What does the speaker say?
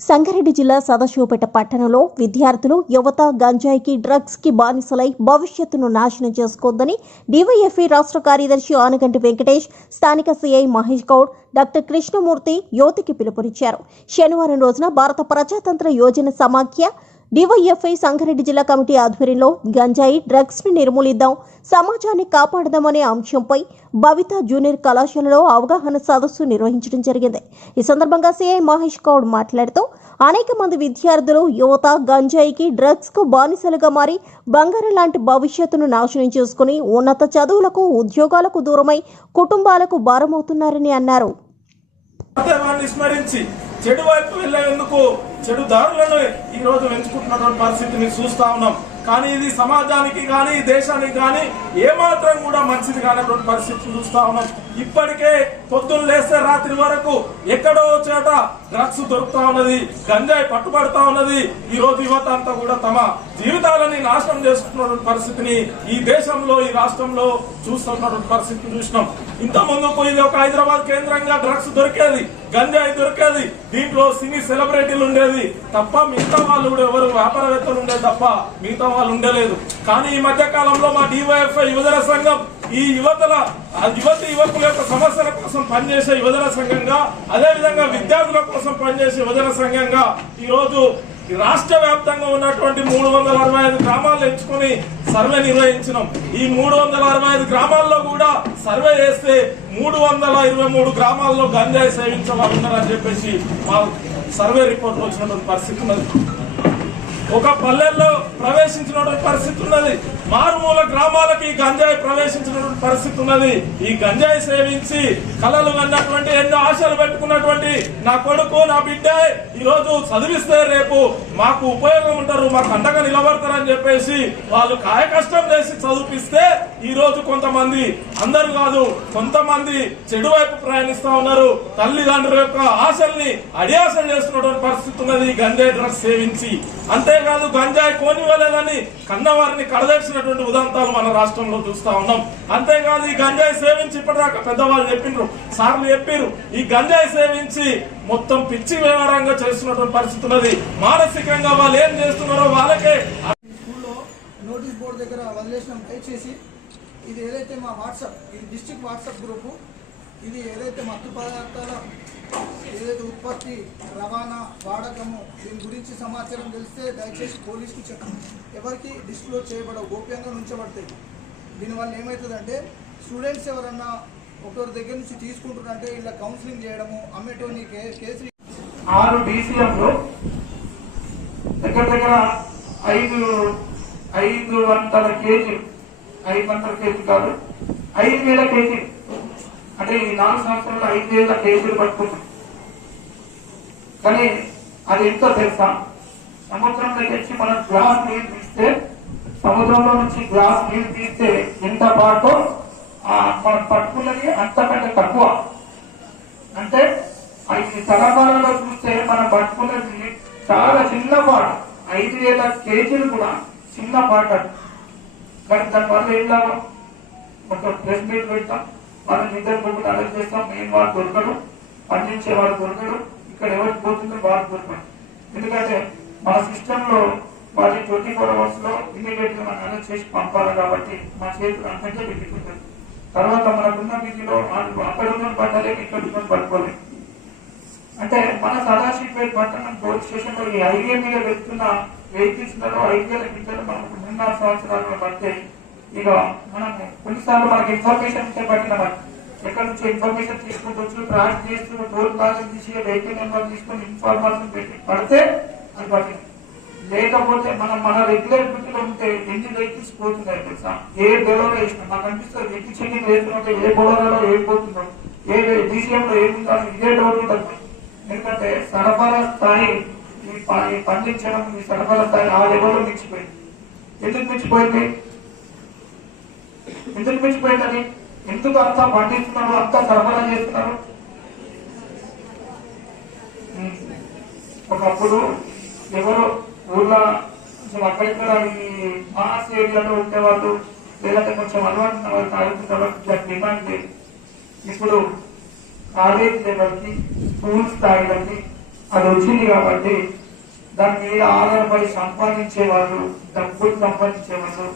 సంగారెడ్డి జిల్లా సదాశివపేట పట్టణంలో విద్యార్థులు యువత గంజాయికి డ్రగ్స్ కి బానిసలై భవిష్యత్తును నాశనం చేసుకోవద్దని డివైఎఫ్ఐ రాష్ట్ర కార్యదర్శి ఆనగంటి వెంకటేష్, స్థానిక సిఐ మహేష్ గౌడ్, డాక్టర్ కృష్ణమూర్తి యువతకి పిలుపునిచ్చారు. శనివారం రోజున భారత ప్రజాతంత్ర యోజన సమాఖ్య డివైఎఫ్ఐ సంగారెడ్డి జిల్లా కమిటీ ఆధ్వర్యంలో గంజాయి డ్రగ్స్ ని నిర్మూలిద్దాం, సమాజాన్ని కాపాడదామనే అంశంపై భవిత జూనియర్ కళాశాలలో అవగాహన సదస్సు నిర్వహించడం జరిగింది. ఈ సందర్భంగా సిఐ మహేష్ గౌడ్ మాట్లాడుతూ అనేక మంది విద్యార్థులు యువత గంజాయికి డ్రగ్స్ కు బానిసలుగా మారి బంగారం లాంటి భవిష్యత్తును నాశనం చేసుకుని ఉన్నత చదువులకు ఉద్యోగాలకు దూరమై కుటుంబాలకు భారమవుతున్నారని అన్నారు. చెడు వైపు వెళ్లేందుకు చెడు దారులను ఈ రోజు ఎంచుకుంటున్నటువంటి పరిస్థితిని చూస్తా ఉన్నాం. కానీ ఇది సమాజానికి కానీ దేశానికి కానీ ఏమాత్రం కూడా మంచిది కానటువంటి పరిస్థితి చూస్తా ఉన్నాం. ఇప్పటికే పొద్దున్న లేస్తే రాత్రి వరకు ఎక్కడో చోట డ్రగ్స్ దొరుకుతా ఉన్నది, గంజాయి పట్టుబడుతా ఉన్నది. ఈ రోజు యువత అంతా కూడా తమ జీవితాలని నాశనం చేసుకున్నటువంటి పరిస్థితిని ఈ దేశంలో ఈ రాష్ట్రంలో చూస్తున్నటువంటి పరిస్థితిని చూసినాం. ఇంత ముందుకు ఇది ఒక హైదరాబాద్ కేంద్రంగా డ్రగ్స్ దొరికేది, గంజాయి దొరికేది, దీంట్లో సినీ సెలబ్రిటీలు ఉండేది తప్ప మిగతా వాళ్ళు కూడా ఎవరు వ్యాపారవేత్తలు ఉండేది తప్ప మిగతా వాళ్ళు ఉండలేదు. కానీ ఈ మధ్య కాలంలో మా డివైఎఫ్ఐ యువజన సంఘం ఈ యువకుల యొక్క సమస్యల కోసం పనిచేసే యువజన సంఘంగా, అదేవిధంగా విద్యార్థుల కోసం పనిచేసే యువజన సంఘంగా ఈ రోజు రాష్ట్ర వ్యాప్తంగా ఉన్నటువంటి 365 గ్రామాలు ఎంచుకుని సర్వే నిర్వహించినాం. ఈ 365 గ్రామాల్లో కూడా సర్వే చేస్తే 323 గ్రామాల్లో గంజాయి సేవించే వాళ్ళు ఉన్నారని చెప్పేసి మా సర్వే రిపోర్ట్ వచ్చినటువంటి పరిస్థితి ఉన్నది. ఒక పల్లెల్లో ప్రవేశించినటువంటి పరిస్థితి ఉన్నది, మారుమూల గ్రామాలకి గంజాయి ప్రవేశించినటువంటి పరిస్థితి ఉన్నది. ఈ గంజాయి సేవించి కళలు అన్నటువంటి ఎన్నో ఆశలు పెట్టుకున్నటువంటి నా కొడుకు నా బిడ్డ ఈ రోజు చదివిస్తే రేపు మాకు ఉపయోగం ఉంటారు, మాకు అండగా నిలబడతారని చెప్పేసి వాళ్ళు కాయ కష్టం చేసి చదివిస్తే ఈ రోజు కొంతమంది, అందరూ కాదు కొంతమంది చెడు వైపు ప్రయాణిస్తా ఉన్నారు. తల్లిదండ్రుల యొక్క ఆశల్ని అడియాసలు చేస్తున్నటువంటి పరిస్థితి ఉన్నది గంజాయి డ్రగ్స్ సేవించి. అంతేకాదు గంజాయి కోనివ్వలేదని కన్నవారిని కడదర్చినటువంటి ఉదాంతాలు మన రాష్ట్రంలో చూస్తా ఉన్నాం. అంతేకాదు ఈ గంజాయి సేవించి ఇప్పటిదాకా పెద్దవాళ్ళు చెప్పిండ్రు, సార్లు చెప్పారు, ఈ గంజాయి సేవించి మొత్తం పిచ్చి వ్యవహారంగా చేస్తున్నటువంటి పరిస్థితి ఉన్నది. మానసికంగా వాళ్ళు ఏం చేస్తున్నారో వాళ్ళకే. స్కూల్లో నోటీస్ బోర్డు దగ్గర వదిలేసినాం. దయచేసి ఇది ఏదైతే మా వాట్సాప్, ఇది డిస్ట్రిక్ట్ వాట్సాప్ గ్రూపు, ఇది ఏదైతే మత్తు పదార్థాల ఏదైతే ఉత్పత్తి, రవాణా, వాడకము దీని గురించి సమాచారం తెలిస్తే దయచేసి పోలీసుకి చెప్పండి. ఎవరికి డిస్క్లోజ్ చేయబడవు, గోప్యంగా ఉంచబడతాయి. దీనివల్ల ఏమవుతుందంటే స్టూడెంట్స్ ఎవరన్నా ఒకరి దగ్గర నుంచి తీసుకుంటున్నారంటే ఇలా కౌన్సిలింగ్ చేయడము, అమ్మేటోని కేసు 6 DCMలో దగ్గర 500 కేజీలు, 500 కేజీలు కాదు 5,000 కేజీలు, అంటే ఈ 4 సంవత్సరాలు 5,000 కేజీలు పట్టుకున్నాం. కానీ అది ఎంతో తెలుసా, సముద్రంలోకి వచ్చి మనం గ్లాస్ నీళ్ళు తీస్తే, సముద్రంలో నుంచి గ్లాస్ నీళ్ళు తీస్తే ఎంత పాటో మనం పట్టుకున్నది అంతకంటే తక్కువ. అంటే ఈ తలపాలలో చూస్తే మనం పట్టుకున్నది చాలా చిన్న పాట, 5,000 కేజీలు కూడా చిన్న పాట. కానీ దానివల్ల ఏం లాభం? ఒక ప్రెస్ మీట్ పెడతాం, మనం ఇద్దరు ముగ్గురు అరెస్ట్ చేస్తాం, మేము వాడు దొరకడు, పండించేవాడు దొరకడు, ఇక్కడ ఎవరికి పోతుందో వాడు దొరకడు. ఎందుకంటే మన సిస్టమ్ లో వాటి 24 hours లో ఇమీడియట్ గా మనం అరెస్ట్ చేసి పంపాలి. కాబట్టి మా చేతులు అంతకే పెట్టిపోతుంది. తర్వాత మనకున్న బిజీలో అక్కడ ఉన్న పట్టాలేక ఇక్కడ ఉన్న పట్టుకోలేదు. అంటే మన సదాశివపేట పట్టణం పోలీస్ స్టేషన్ లో ఈ హైవే మీద వెళ్తున్న వెహికల్స్ లలో 5,000 కింద మనకు 3-4 సంవత్సరాలు పడితే ఇక మనం కొన్నిసార్లు మనకి ఇన్ఫర్మేషన్ ఇచ్చే పట్టిన ఎక్కడి నుంచి ఇన్ఫర్మేషన్ తీసుకుంటూ ట్రాక్ చేస్తూ టోల్ ప్లాజా తీసి వెహికల్ నెంబర్ తీసుకుని ఇన్ఫర్మేషన్ పెట్టి పడితే అది పట్టింది. లేకపోతే మన రెగ్యులర్ డ్యూటీలో ఉంటే ఎన్ని వెహికల్స్ పోతున్నాయి తెలుసా? ఏ బెలోలో వేసినా నాకు అనిపిస్తుంది, వెహికల్ చెకింగ్ వేస్తుంటే ఏ బొలోలో ఏం పోతుందో, ఏ DCMలో ఏముందో ఇదే డౌట్ ఉంటుంది. ఎందుకంటే సరఫరా స్థాయి పండించడం, ఈ సరఫరా స్థాయి ఆ లెవెల్లో మించిపోయింది. ఎందుకు మించిపోయింది? ఎందుకు అంతా పండిస్తున్నారు, అంతా సరఫరా చేస్తున్నారు? ఒకప్పుడు ఎవరో ఊర్లో కొంచెం అక్కడిక్కడ ఈ మాస్ ఏరియాలో ఉండేవాళ్ళు, లేదంటే కొంచెం అలవాటు ఉన్న వాళ్ళు తాగుతున్న డిమాండ్ లేదు. ఇప్పుడు కాలేజ్ లెవెల్కి, స్కూల్ స్థాయిలకి అది వచ్చింది కాబట్టి దాని మీద ఆధారపడి సంపాదించే వాళ్ళు, డబ్బులు సంపాదించే వాళ్ళు